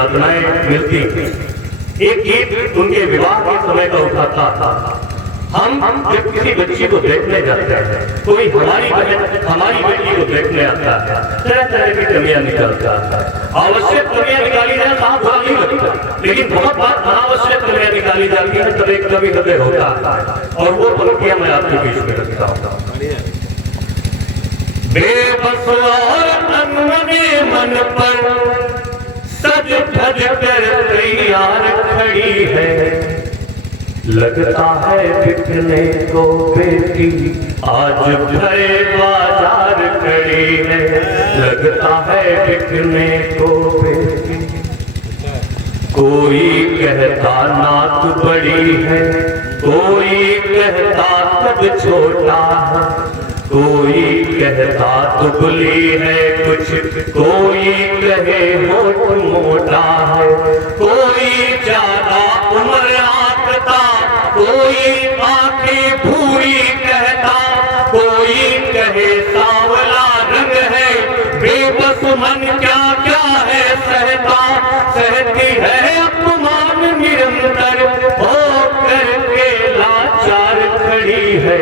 यातनाएं मिलती थी। एक गीत उनके विवाह के समय का उठाता था, हम जब किसी बच्ची को देखने जाते हैं, कोई हमारी बहन हमारी बेटी को देखने आता है, तरह तरह की कमियां निकालता है। आवश्यक कमियां निकाली जाए साफ बुरा नहीं लगता, लेकिन बहुत बार अनावश्यक कमियां निकाली जाती है, तब एक कभी हृदय होता है। और वो पंक्तियां मैं आपके बीच में रखता हूँ। बेबस और अनमने मन पर सज धज कर तैयार खड़ी है, लगता है बिकने को बेटी आज भरे बाजार खड़ी है, लगता है बिकने को बेटी। कोई कहता नाक बड़ी है, कोई कहता कद छोटा है, कोई कहता दुबली है कुछ, कोई कहे होठ मोटा है, कोई ज्यादा उम्र आंकता, कोई आंखें भूरी कहता, कोई कहे सांवला रंग है। बेबस मन क्या क्या है सहता, सहती है अपमान निरंतर, हो करके लाचार खड़ी है,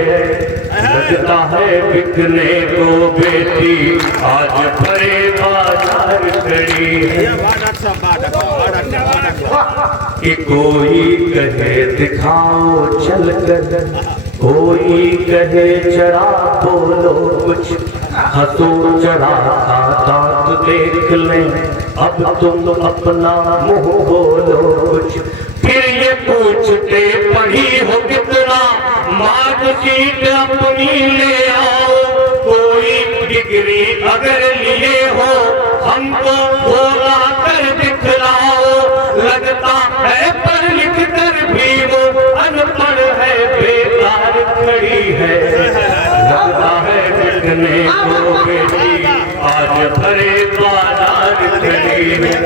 लगता है बिकने को बेटी आज भरे बाजार खड़ी है। कि कोई कहे दिखाओ चलकर, कोई कहे जरा बोलो कुछ, हंसो जरा दांत देख लें, अब तुम अपना मुंह बोलो कुछ। फिर ये पूछते पढ़ी हो कितना, मार्कशीट अपनी ले आओ, कोई डिग्री अगर लिए हो हमको बोला कर दिखलाओ, लगता है पढ़ लिख कर भी वो अनपढ़ है, बेकार खड़ी है, लगता है बिकने को बेटी आज भरे बाजार खड़ी है।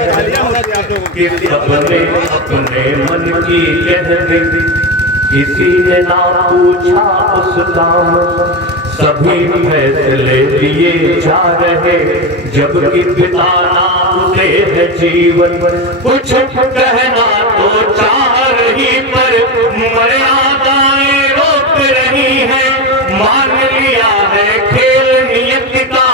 कि सबने अपने मन की कह दी, किसी ने ना पूछा उस काम, सभी फैसले लिए जा रहे, जबकि बिताना उसे है जीवन। कुछ कहना तो चाह रही पर मर्यादाएं रोक रही है, मान लिया है खेल नियत का,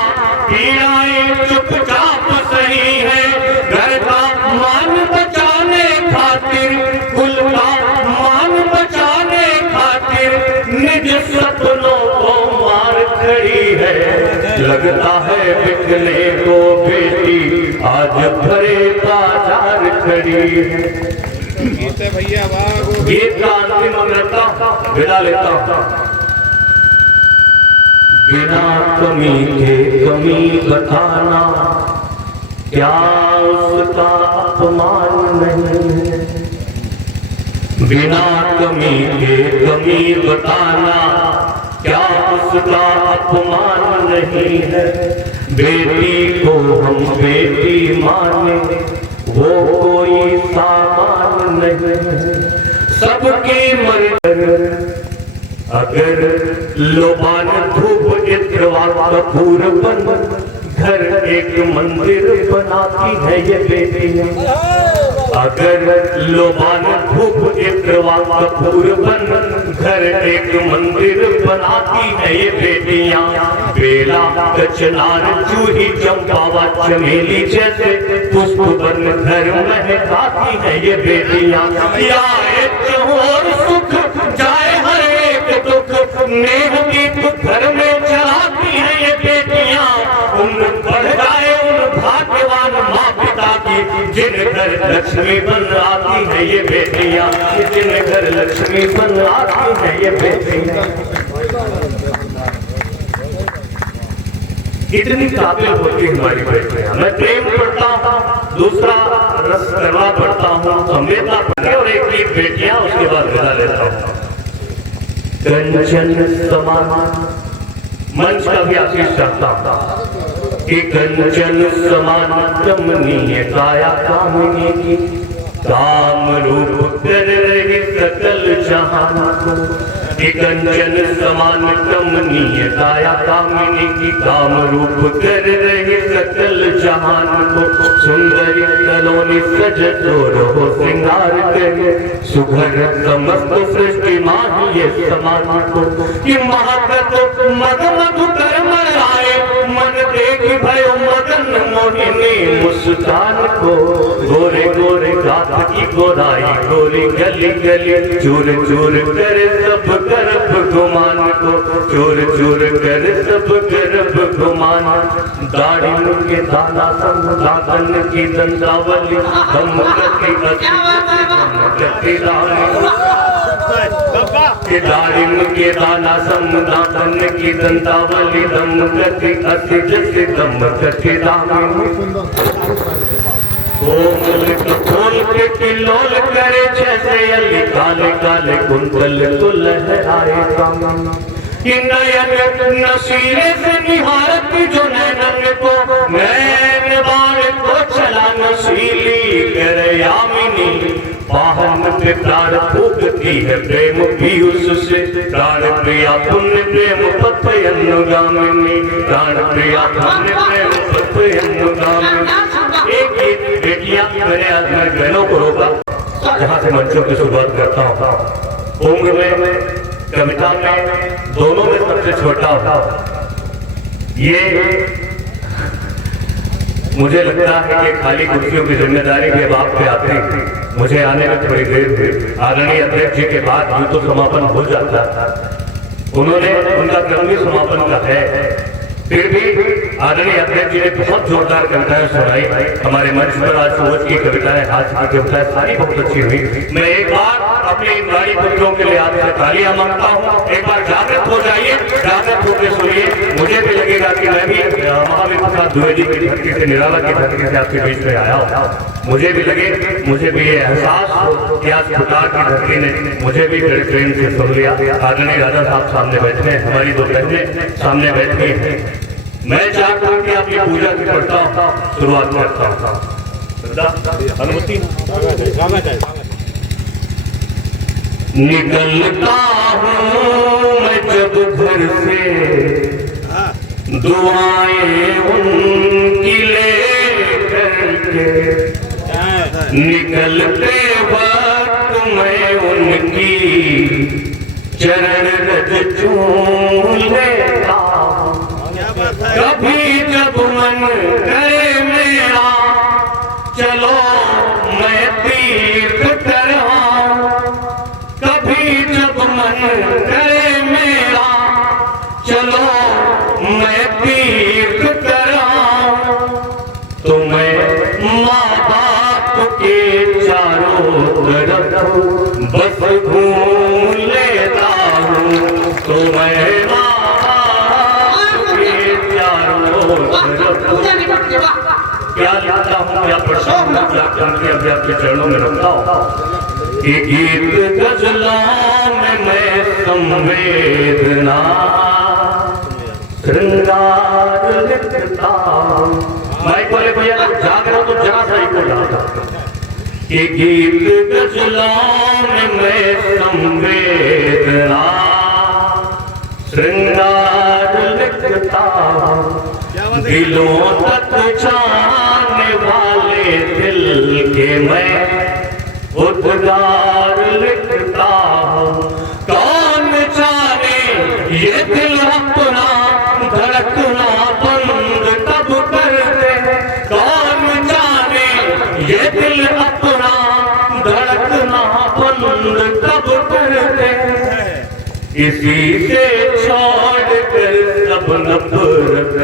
पीड़ाएं चुपचाप सही है। घर का मान बचाने खातिर, कुल का मान बचाने खातिर, निज सपनों को मार खड़ी है, लगता है बिकने को बेटी आज भरे बाजार खड़ी है। भैया गीत का अंतिम अमृता विदा लेता हूँ। बिना कमी के कमी बताना क्या उसका अपमान नहीं है, बिना कमी के कमी बताना क्या उसका अपमान नहीं है। बेटी को हम बेटी माने वो कोई सामान नहीं है, सबकी मर्जी अगर लोबान धूप इत्र कपूर बन, घर एक मंदिर बनाती है ये बेटियां। अगर लोबान धूप इत्र कपूर बन, घर एक मंदिर बनाती है ये बेटियां। बेला कचनार जूही चंपा व चमेली जैसे पुष्प बन घर महकाती है ये बेटियां। और सुख जाए हर एक दुख, नेह दीप घर में चलाती है ये बेटियां। उन बढ़ जाए उन भाग्यवान माँ पिता की, जिन घर लक्ष्मी बन आती है ये बेटियां, जिन घर लक्ष्मी बन आती है ये बेटियां। इतनी काबिल होती है हमारी बेटियां। मैं प्रेम पढ़ता हूँ, दूसरा रस करना पढ़ता हूँ, संवेदना पढ़ते और एक गीत बेटियां, उसके बाद विदा लेता हूँ। कंचन समान मंच का भी आशीष चाहता हूँ कि कंचन समान कमनीय काया कामिनी की, काम रूप कर रही सकल जहान को, कि कंचन समान कमनीय काया कामिनी की काम रूप कर रहे सकल जहान को। सुंदरी कलोनी सज तोर हो श्रृंगार करे, सुघर समस्त सृष्टि माहिए समान को, कि महकत मद मधु कर मराए, मन देख भयो मदन मोहिनी मुस्कान को। गोरे गोरे गात की गोराई गोरी गली गली, चूर चूर करे सब गर्भ गुमान को, चूर चूर करे सब गर्भ गुमान। दाढ़ी के दाना संग दादन की दंतावली, हम करती करती के दारिम के दाना सम दादन की दंतावली, दम करती अति जैसे दम करती खोल के किलोल करे जैसे अली, काले काले कुंतल तो लहराए कि नयन नशीले से निहारत जो नैनन को, नैन बाण को चला नशीली करे यामिनी। वाहन पे प्राण फूकती है प्रेम पीयूष से, प्राण प्रिया पुण्य प्रेम पथ अनुगामिनी, प्राण प्रिया पुण्य प्रेम पथ अनुगामिनी। एक गीत बेटियां मैंने आज मेरे बहनों को रोका, जहाँ से मंचों की शुरुआत करता हूँ। उम्र में, कविता में, दोनों में सबसे छोटा ये मुझे लगता है कि खाली कुर्सियों की जिम्मेदारी के बाप पे आते हैं। मुझे आने में थोड़ी देर हुई, आदरणीय अध्यक्ष जी के बाद यूं तो समापन हो जाता था, उन्होंने उनका क्रम भी समापन का है, फिर भी आदरणीय अध्यक्ष जी ने बहुत जोरदार कविताएं सुनाई। हमारे मंच पर आज सोच की कविताएं, आज की कविताएं सारी बहुत अच्छी हुई। मैं एक बार अपने इन गाड़ी पुत्रों के लिए आपसे तालियां मांगता हूँ। एक बार जागृत हो जाइए, जागृत होकर सुनिए। मुझे भी लगेगा कि मैं भी महावीर प्रसाद द्विवेदी की धरती से, निराला की धरती से आपके बीच में आया हूँ। मुझे भी लगे, मुझे भी ये एहसास हो कि आज फुटार की धरती ने मुझे भी बड़े प्रेम से सुन लिया। आदरणीय राजा साहब सामने बैठे हैं, हमारी दो बहनें सामने बैठी हैं। मैं चाहता हूँ कि आपकी पूजा की करता हूँ, शुरुआत करता हूँ। अनुमति निकलता हूँ मैं जब घर से, दुआएं उनकी ले करके, निकलते वक्त मैं उनकी चरण रज चूम लेता हूँ। कभी जब मन करे मेरा, चलो मैं तीर्थ कर आऊं। कभी जब मन करे मेरा, चलो मैं तीर्थ कर आऊं। तो मैं माँ बाप के चारों तरफ बस घूम लेता हूँ। तो मैं क्या लिखता हूँ, क्या पढ़ता हूँ, क्या करके अभी आपके चरणों में रखता हूँ। कि गीत गजलों में मैं संवेदना श्रृंगार लिखता हूँ। माइक वाले भैया जाग रहे हो तो जरा सा ही को लाता। कि गीत गजलों में मैं संवेदना श्रृंगार लिखता हूँ। दिलों तक जाने वाले दिल के मैं उद्गार लिखता हूँ। कौन जाने ये दिल अपना धड़कना बंद कब करते हैं। कौन जाने ये दिल अपना धड़कना बंद कब करते हैं। इसी से छोड़ कर सब नफरत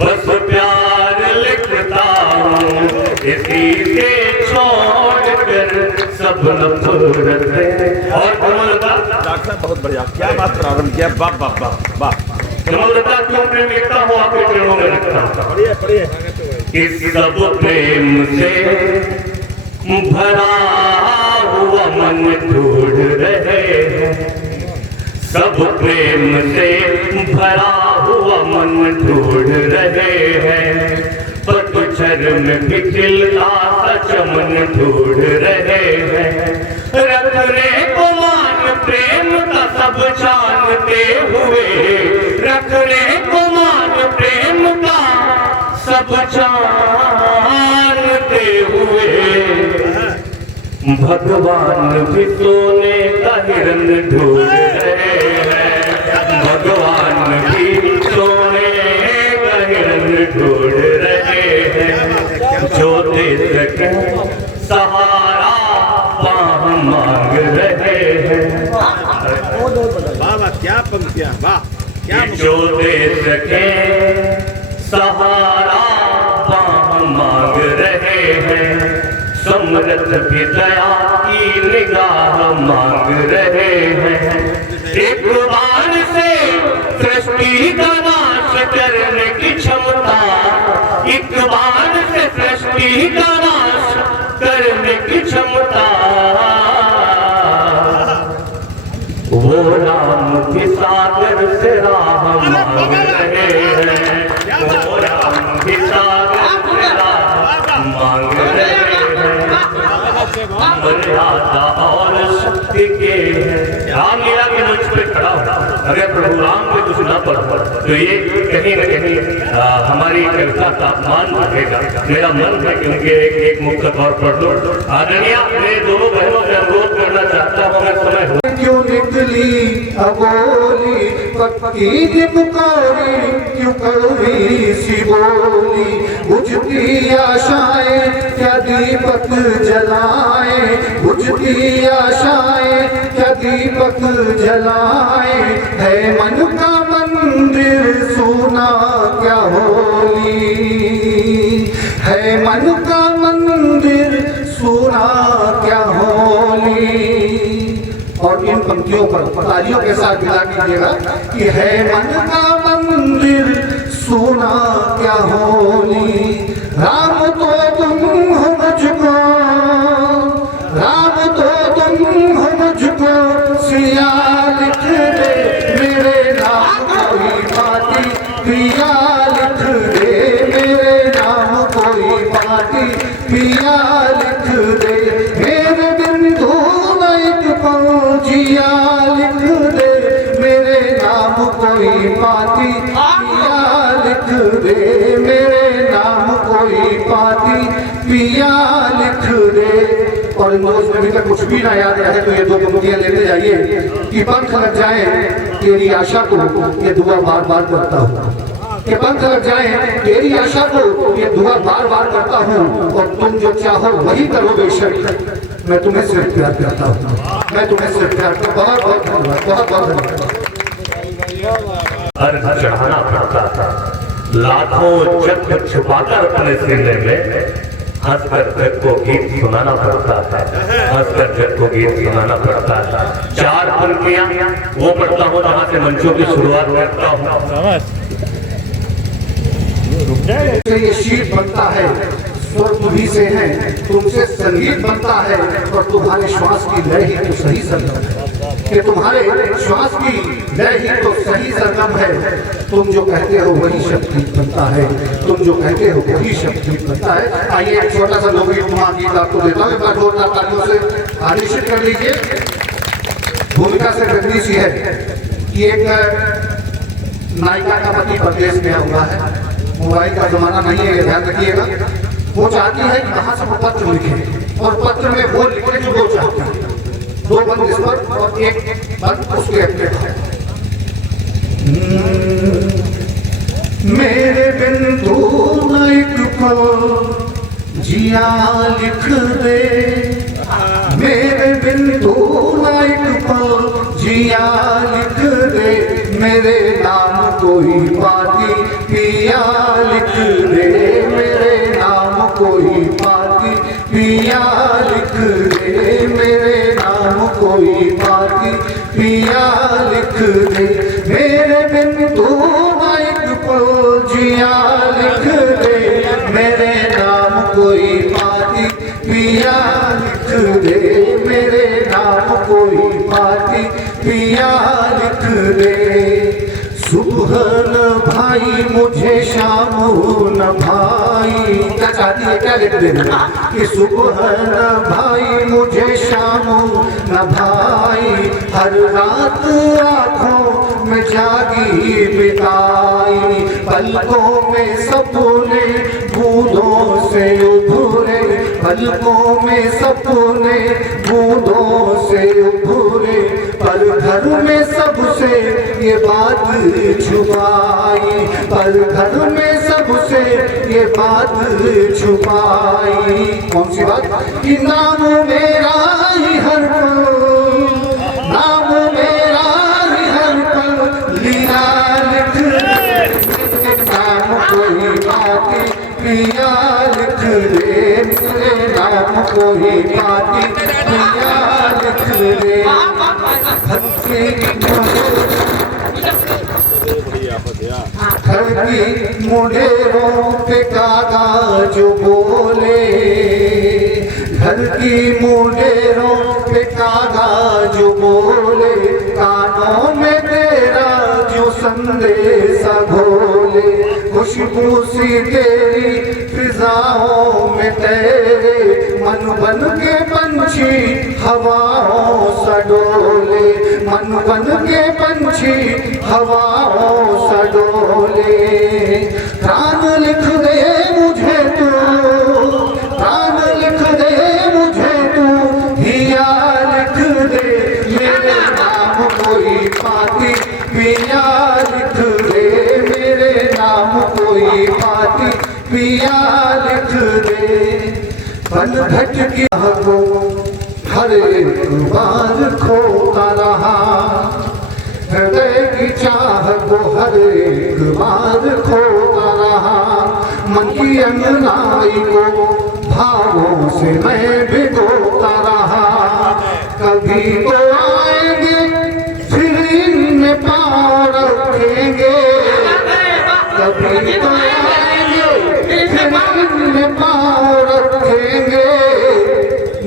बस प्यार लिखता हूँ। इसी से छोड़ कर सब नफरत। और डॉक्टर बहुत बढ़िया, क्या बात प्रारंभ किया, वाह वाह वाह वाह। कमलता क्यों प्रेम लिखता हूँ, आपके प्रेमों में लिखता हूँ। पढ़िए पढ़िए। इस सब प्रेम से भरा हुआ मन ढूंढ रहे हैं। सब प्रेम से भरा हुआ मन ढूंढ रहे हैं। पतझड़ में भी खिलता सा चमन ढूंढ रहे हैं। रखने को मान प्रेम का सब जानते हुए, रखने को मान प्रेम का सब जानते हुए, भगवान भी सोने का हिरन ढूंढ रहे हैं, भगवान भी सोने का हिरन ढूंढ रहे हैं, जो दे सके सहारा बाह मांग रहे हैं। वाह वाह, क्या पंक्तियां, वाह क्या जो दे सके सहारा बाह मांग रहे हैं, समृद्ध भी दया की निगाह मांग रहे हैं। एक बार से सृष्टि का नाश करने की क्षमता, एक बार से सृष्टि का नाश करने की क्षमता, वो राम के सागर से राह मांग रहे हैं, वो राम के सागर से राह मांग रहे हैं। मर्यादा और शक्ति के राम लीला के मंच पे खड़ा हो, अगर प्रभु राम पे कुछ न पढ़ तो ये कहीं न कहीं हमारी कविता का अपमान रखेगा। मेरा मन है कि उनके एक मुक्त तौर पर लो। आदरणीय मेरे दोनों बहनों से अनुरोध करना चाहता हूँ, अगर समय हो। क्यों निकली अबोली पक्की पुकारी, क्यों कभी सी बोली, बुझती आशाएं क्या दीपक जलाए, बुझती आशाएं क्या दीपक जलाए, है मन का मंदिर सोना क्या होली, है मन का मंदिर सोना क्या होली। और इन पंक्तियों पर तालियों के साथ गिला कीजिएगा कि है मन का मंदिर सोना क्या होली। राम तो तुम हो मुझको, राम तो तुम हो मुझको, सिया लिख दे मेरे नाम कोई पाती, पिया लिख दे मेरे नाम कोई पाती, पिया लिख दे मेरे बिंदु जिया लिख दे मेरे नाम कोई पाती, पिया लिख दे मेरे नाम कोई पाती, पिया लिख दे। और इन दोस्त में अभी तक कुछ भी ना याद रहे तो ये दो पंक्तियां लेते जाइए कि पंख लग जाए तेरी आशा को ये दुआ बार बार करता हूँ, कि पंख लग जाए तेरी आशा को ये दुआ बार बार करता हूँ, और तुम जो चाहो वही करो बेशक, मैं तुम्हें सिर्फ प्यार करता हूँ, मैं तुम्हें सिर्फ प्यार करता हूँ। बहुत बहुत धन्यवाद, बहुत बहुत धन्यवाद। अर्घ चढ़ाना पड़ता था, लाखों जग छुपाकर अपने सीने में, हंसकर जग को गीत सुनाना पड़ता है, हंसकर जग को गीत सुनाना पड़ता है। चार पंक्तियां वो पढ़ता हूँ जहाँ से मंचों की शुरुआत करता हूँ। ये शीट बनता है, स्वर तुम्ही से है, तुमसे संगीत बनता है, और तुम्हारे श्वास की लय ही तो सही सरगम है, कि तुम्हारे श्वास की लय ही तो सही सरगम है। तुम जो कहते हो वही शक्ति बनता है, तुम जो कहते हो वही शक्ति बनता है। आइए एक छोटा सा लोकगीत गीत आपको देता हूँ, एक बार जोरदार तालियों से आदेशित कर लीजिए। भूमिका से बदली सी है कि एक नायिका का पति परदेश गया हुआ है, मोबाइल का जमाना नहीं है, ध्यान रखिएगा। वो चाहती है कि वहां से वो पत्र लिखे, और पत्र में वो लिखे जो वो चाहती है। दो बंद इस पर और एक बंद उसके अपने पर। मेरे बिन तू न एक पल जिया लिख दे, मेरे बिन तू न एक पल जिया लिख दे, मेरे नाम कोई पाती, पिया लिख दे मेरे नाम कोई पाती, पिया लिख दे मेरे नाम कोई पाती, पिया लिख दे मेरे बिन तू न एक पल जिया लिख दे, मेरे नाम कोई पाती, पिया लिख दे मेरे नाम कोई पाती, पिया लिख दे। सुबह न भाई मुझे शाम न भाई। क्या चाहती है, क्या लिख दे रही है कि सुबह न भाई मुझे शाम न भाई, हर रात आँखों में जागी बिताई, पलकों में सपने बूंदों से उभरे, पलकों में सपने बूंदों से उभरे, पर घर में सबसे ये बात छुपाई, पर घर में सबसे ये बात छुपाई। कौन सी बात? कि नाम मेरा ही हर पल, नाम मेरा ही हर पल लिया लिख दे, नाम कोई पाती पिया लिख दे, मेरे नाम कोई पाती पिया लिख दे। घर की मुंडेरों पे कागज बोले, घर की मुंडेरों पे कागज बोले, कानों में तेरा जो संदेशा घोले, खुशबू सी तेरी फिजाओं में तेरे, मन बन के पंछी हवाओं सा डोले, मन बन के पंछी हवाओं सा डोले। प्राण लिख दे मुझे तू, प्राण लिख दे मुझे तू, हिया लिख दे, मेरे नाम कोई पाती पिया लिख दे, मेरे नाम कोई पाती पिया लिख दे। पल भटकी को हर एक बार खोता रहा, हृदय की चाह को हर एक बार खोता रहा, मन की अंगनाई को भावों से मैं भिगोता रहा, कभी तो आएंगे फिर इनमें पाँव रखेंगे, कभी तो आएंगे फिर इनमें पाँव रखेंगे,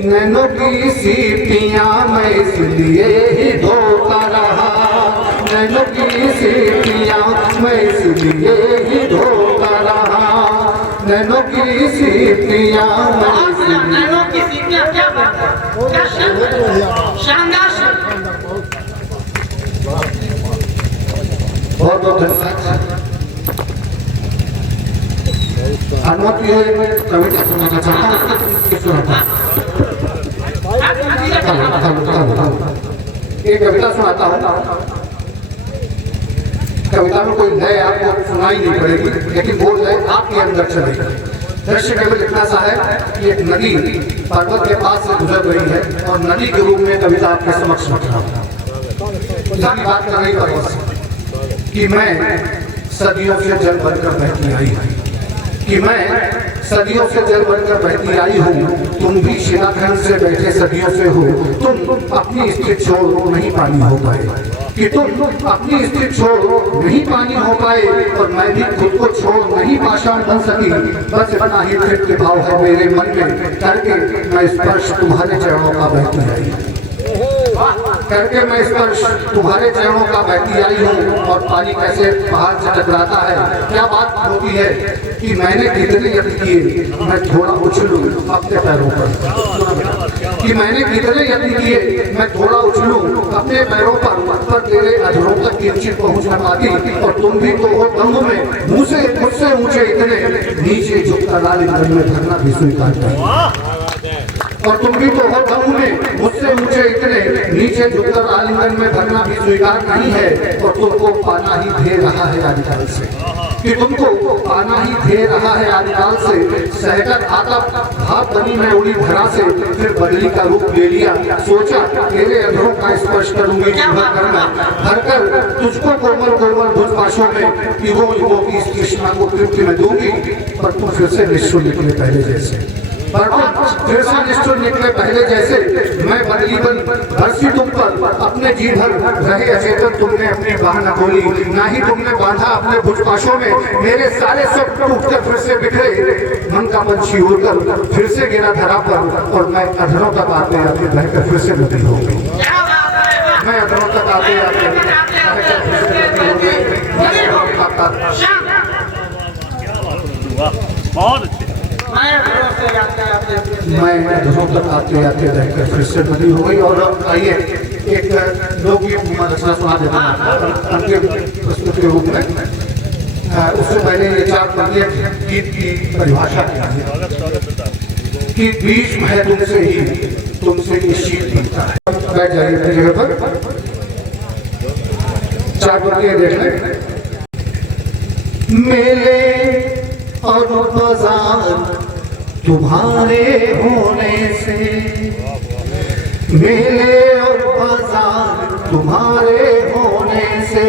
नैनों की सीटियाँ मैं इसलिए ही धोता रहा, नैनों की सीटियाँ मैं इसलिए ही धोता रहा, नैनों की सीटियाँ मैं इसलिए। नैनों की सीटियाँ क्या बात है, क्या शानदार बहुत बहुत धन्यवाद। अनुमति है, मैं कविता सुनाना चाहता हूँ। एक कविता सुनाता हूँ। कविता में कोई लय आपको सुनाई नहीं पड़ेगी, लेकिन वो लय आपके अंदर चलेगी। दृश्य केवल इतना सा है कि एक नदी पर्वत के पास से गुजर रही है और नदी के रूप में कविता आपके समक्ष रख रहा हूँ। बात कर रही पर्वत से कि मैं सदियों से जल बनकर बहती आई हूँ, कि मैं सदियों से जल बनकर बहती आई हूँ, तुम भी शिलाखंड से बैठे सदियों से हो, तुम अपनी स्थिति छोड़ नहीं पानी हो पाए, कि तुम अपनी स्थिति छोड़ नहीं पानी हो पाए, और मैं भी खुद को छोड़ नहीं पाषाण बन सकी, बस इतना ही तृप्त भाव है मेरे मन में, करके मैं स्पर्श तुम्हारे चरणों का बहती आई, करके मैं स्पर्श तुम्हारे चरणों का बहती आई हूँ। और पानी कैसे पहाड़ से टकराता है, क्या बात होती है कि मैंने कितने यत्न किए मैं थोड़ा उछलूं अपने पैरों पर, कि मैंने कितने यत्न किए मैं थोड़ा उछलूं अपने पैरों पर तेरे अधरों तक किंचित पहुंच न पाती, और तुम भी तो हो दम में मुझसे मुझसे ऊंचे इतने नीचे झुककर आलिंगन में धरना भी स्वीकार कर, और तुम भी तो हो दम में मुझसे ऊंचे इतने नीचे झुककर आलिंगन में धरना भी स्वीकार नहीं है, और तुमको पाना ही दे रहा है आदिकाल से, कि तुमको पाना ही दे रहा है आदिकाल से। सहकर आता भाप बनी मैं उड़ी धरा से, फिर बदली का रूप ले लिया, सोचा तेरे अधरों का स्पर्श करूंगी करना, भरकर तुझको कोमल कोमल भुज पाशों में युगों की इस कृष्णा को तृप्ति में दूंगी, पर तुम फिर से निश्चुल निकले पहले जैसे, पर फिर से निष्ठुर निकले पहले जैसे, मैं बदली बन बरसी तुम पर अपने जी भर रहे अचेतन, तुमने अपनी बाह न खोली, ना ही तुमने बांधा अपने भुजपाशों में, मेरे सारे सब टूटकर फिर से बिखरे, मन का पंछी उड़कर फिर से गिरा धरा पर, और मैं अधरों तक आते आते बहकर फिर से नदी हो गई, मैं अधरों तक आते आते बहकर फिर से नदी हो गई। करता था। श्याम, बहुत अच्छे। मैं घरों से आते मैं घरों तक आते आते रहकर फिर से बनी हो गई। और आइए एक लोकगीत रचना सुना देता हूँ अंतिम प्रस्तुत के रूप में। उससे पहले ये 4 पंक्तियां गीत की परिभाषा कि बीच है तुमसे ही तुमसे ये शीत बनता है। बैठ जाइए अपनी जगह पर। 4 पंक्तियां देख लें। मेले और बाजार तुम्हारे होने से, मेले और बाजार तुम्हारे होने से,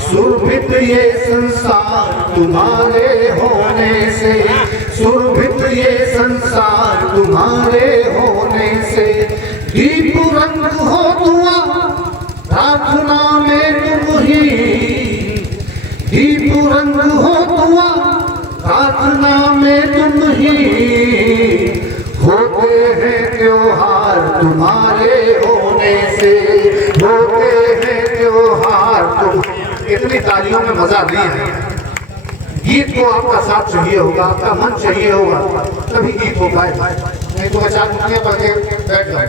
सुरभित ये संसार तुम्हारे होने से, सुरभित ये संसार तुम्हारे होने से, दीप रंग हो दुआ प्रार्थना में तुम ही, दीप रंग हो दुआ प्रार्थना में तुम ही, होते हैं त्योहार तुम्हारे होने से, होते हैं त्योहार तुम। इतनी तालियों में मजा नहीं है। गीत को आपका साथ चाहिए होगा, आपका मन चाहिए होगा, तभी गीत हो पाएगा। नहीं तो 4 पंक्तियां पढ़ के बैठ जाओ।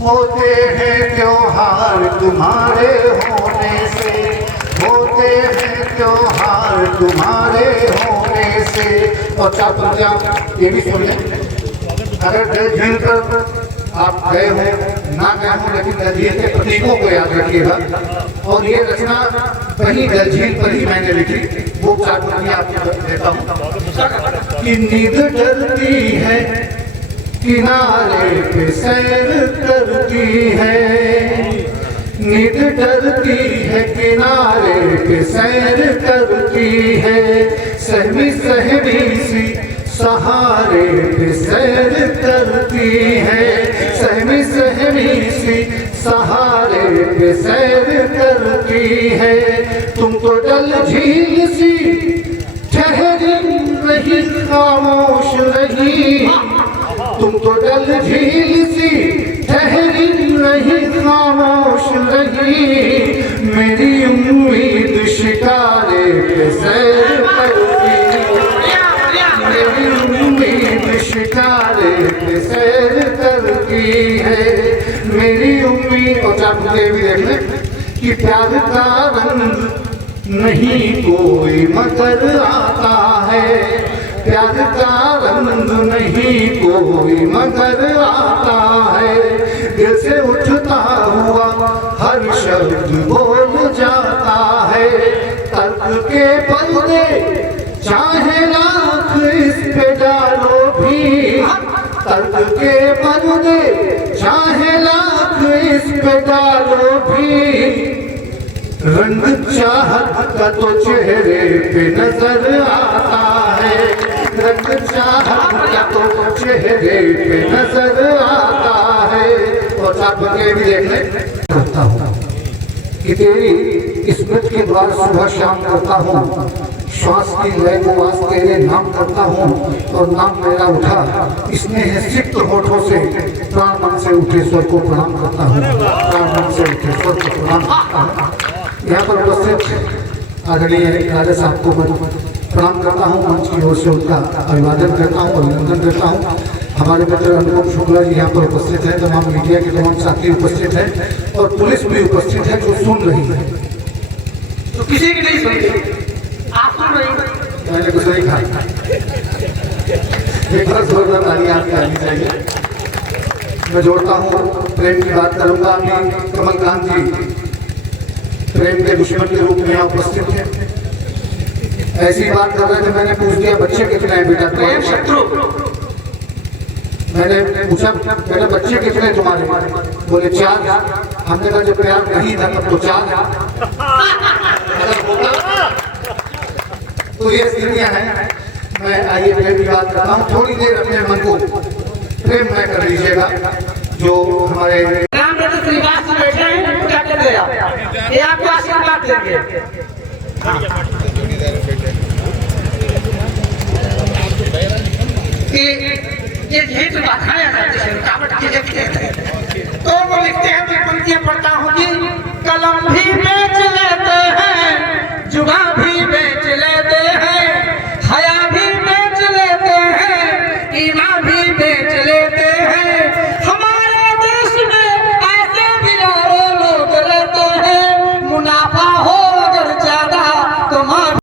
होते हैं त्योहार तुम्हारे होने से, होते हैं त्योहार तुम्हारे होने से। और 4 पंक्तियां ये भी सुन लें। अगर दिल झील कर आप गए हो ना गए हो, लेकिन डल झील के प्रतीकों को याद रखिएगा। और ये रचना वहीं डल झील पर ही मैंने लिखी। वो 4 पंक्तियां आपको देता हूँ कि नींद डरती है किनारे पे सैर करती है, नींद डरती है किनारे पे सैर करती है, सहमी सहमी सी सहारे पे सैर करती है, सहमी सहमी सी सहारे पे सैर करती है। तुम तो डल झील सी ठहरी रही खामोश रही, तुम तो डल झील सी ठहरी रही खामोश रही, मेरी उम्मीद शिकारे पे सैर करती, मेरी उम्मीद शिकारे पे सैर करती है, मेरी उम्मीद। और 4 पंक्तियां भी देख लें कि प्यार का रंग नहीं कोई मगर आता है, प्यार का रंग नहीं कोई मगर आता है, दिल से उठता हुआ हर शब्द बोल जाता है, तर्क के पर्दे चाहे लाख इस पे डालो भी, तर्क के पर्दे चाहे लाख इस पे डालो भी, रंग चाहत का तो चेहरे पे नजर आता है, रंग चाहत का तो चेहरे पे नजर आता है। और 4 पंक्तियां भी देख ले। करता हूँ कि तेरी स्मृति के द्वार सुबह शाम करता हूँ, श्वास की लय को आज तेरे नाम करता हूँ, और नाम मेरा उठा स्नेह सिक्त होठों से, प्राण मन से उठे स्वर को प्रणाम करता हूँ, प्राण मन से उठे स्वर को प्रणाम करता हूँ। यहाँ पर उपस्थित आदरणीय राजा साहब को मैं प्रणाम करता हूँ, मंच की ओर से उनका अभिवादन करता हूँ, अभिनंदन करता हूँ। हमारे मित्र अनुपम शुक्ला जी यहाँ पर उपस्थित हैं, तमाम मीडिया के तमाम साथी उपस्थित हैं, और पुलिस भी उपस्थित है जो सुन रही है। तो किसी की नहीं सुनती, आप सुन रही। मैंने कुछ नहीं कहा। एक बार जोरदार ताली आपकी आनी चाहिए। मैं जोड़ता हूँ, प्रेम की बात करूँगा। अभी कमलकांत जी प्रेम के दुश्मन के रूप में यहाँ उपस्थित थे, ऐसी बात कर रहे थे। मैंने पूछ दिया बच्चे कितने हैं बेटा? प्रेम शत्रु। मैंने पूछा मेरे बच्चे कितने तुम्हारे? बोले 4। हमने कहा जब प्यार नहीं था तब तो 4। तो ये स्थितियां हैं। मैं आइए प्रेम की बात करता हूँ। थोड़ी देर अपने मन को प्रेममय कर लीजिएगा। जो हमारे श्रीवास जी बैठे हैं, क्या कर देगा, ये आपको आशीर्वाद देंगे। ये झेट बखाया जाते हैं, रुकावट की लिखते हैं। तो वो लिखते हैं, मैं पंक्तियां पढ़ता हूँ कि कलम भी बेच लेते हैं, जुबान भी